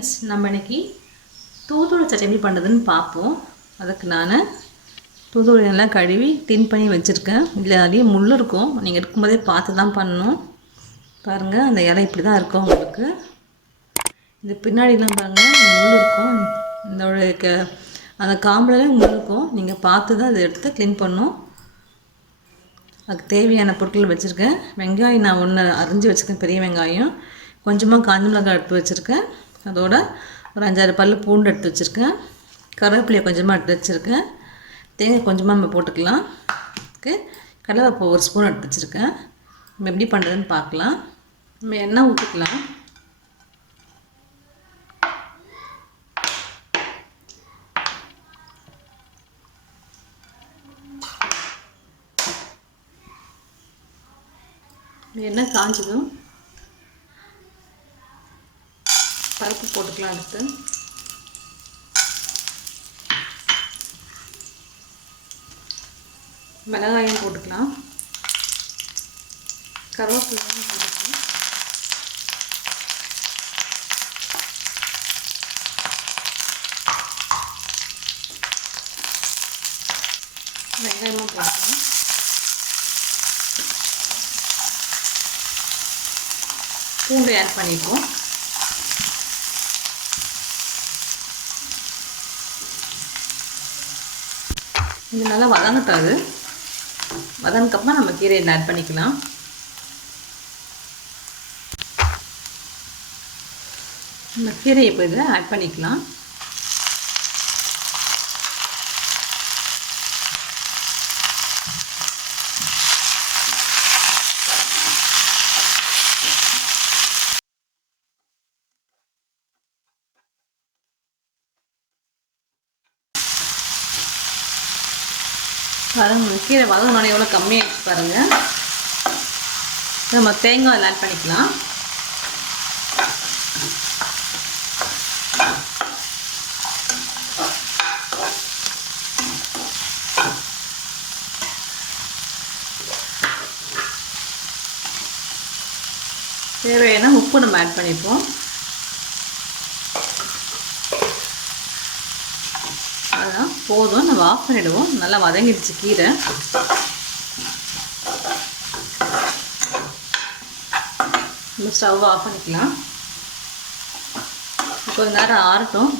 Friends, நம்ம இன்றைக்கி தூதுவளை சட்னி எப்படி பண்ணுறதுன்னு பார்ப்போம். அதுக்கு நான் தூதுவளை நல்லா கழுவி டின் பண்ணி வச்சுருக்கேன். இதில் நிறைய முள் இருக்கும், நீங்கள் இருக்கும்போதே பார்த்து தான் பண்ணணும். பாருங்கள், அந்த இலை இப்படி தான் இருக்கும் உங்களுக்கு. இந்த பின்னாடிலாம் பாருங்கள் முள் இருக்கும், இந்த அந்த காம்புலவே முள் இருக்கும். நீங்கள் பார்த்து தான் அதை எடுத்து க்ளீன் பண்ணணும். அதுக்கு தேவையான பொருட்கள் வச்சுருக்கேன். வெங்காயம் நான் ஒன்று அரிஞ்சு வச்சுருக்கேன், பெரிய வெங்காயம். கொஞ்சமாக காஞ்ச மிளகாய் எடுத்து வச்சுருக்கேன். அதோட ஒரு 5-6 பல் பூண்டு எடுத்து வச்சுருக்கேன். கருவேப்பிலையை கொஞ்சமாக எடுத்து வச்சுருக்கேன். தேங்காய் கொஞ்சமாக நம்ம போட்டுக்கலாம். ஓகே, கடலைப்பருப்பு 1 ஸ்பூன் எடுத்து வச்சுருக்கேன். நம்ம எப்படி பண்ணுறதுன்னு பார்க்கலாம். நம்ம எண்ணெய் ஊற்றிக்கலாம். எண்ணெய் காஞ்சதும் பருப்பு போட்டுக்கலாம். அடுத்து மிளகாயும் போட்டுக்கலாம். கருவேப்பிலையும் போட்டுக்கலாம். வெங்காயமும் போட்டுக்கலாம். பூண்டு ஆட் பண்ணிப்போம். இது நல்லா வதங்கட்டாது. வதங்கக்கப்புறம் நம்ம கீரையை ஆட் பண்ணிக்கலாம். நம்ம கீரையை இப்போ இதில் ஆட் பண்ணிக்கலாம். பாருங்கள், கீரை வதங்கினோட எவ்வளோ கம்மியாகிடுச்சு பாருங்கள். நம்ம தேங்காய் ஆட் பண்ணிக்கலாம். தேவையான உப்பு நம்ம ஆட் பண்ணிப்போம். அதான் போதும், நம்ம ஆஃப் பண்ணிவிடுவோம். நல்லா வதங்கிடுச்சு கீரை. நம்ம ஸ்டவ் ஆஃப் பண்ணிக்கலாம். கொஞ்ச நேரம் ஆறட்டும்.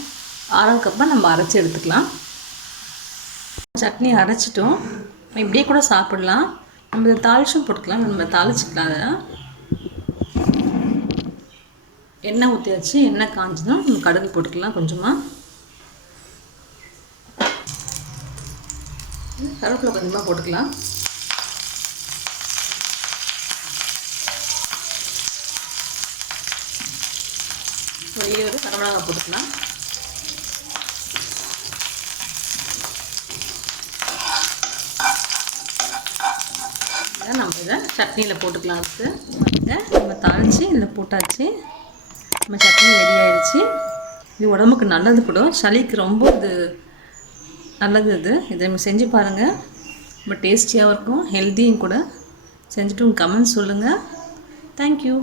ஆறதுக்கப்புறம் நம்ம அரைச்சி எடுத்துக்கலாம். சட்னி அரைச்சிட்டோம். இப்படியே கூட சாப்பிடலாம். நம்ம இதை தாளிச்சும் போட்டுக்கலாம். நம்ம தாளிச்சிக்கலாம். அதை எண்ணெய் ஊற்றியாச்சு. எண்ணெய் காஞ்சதும் நம்ம கடுகு போட்டுக்கலாம். கொஞ்சமாக கருவேப்பிலை கொஞ்சமாக போட்டுக்கலாம். ஒரு 20 வரமிளகாய் போட்டுக்கலாம். நம்ம இதை சட்னியில் போட்டுக்கலாம். அடுத்து நம்ம தாளித்து இதில் போட்டாச்சு. நம்ம சட்னி ரெடி ஆகிடுச்சு. இது உடம்புக்கு நல்லது கூட, சளிக்கு ரொம்ப இது நல்லது. இதை நம்ம செஞ்சு பாருங்கள். ரொம்ப டேஸ்டியாகவும் இருக்கும், ஹெல்த்தியும் கூட. செஞ்சுட்டு உங்கள் கமெண்ட்ஸ் சொல்லுங்கள். தேங்க்யூ.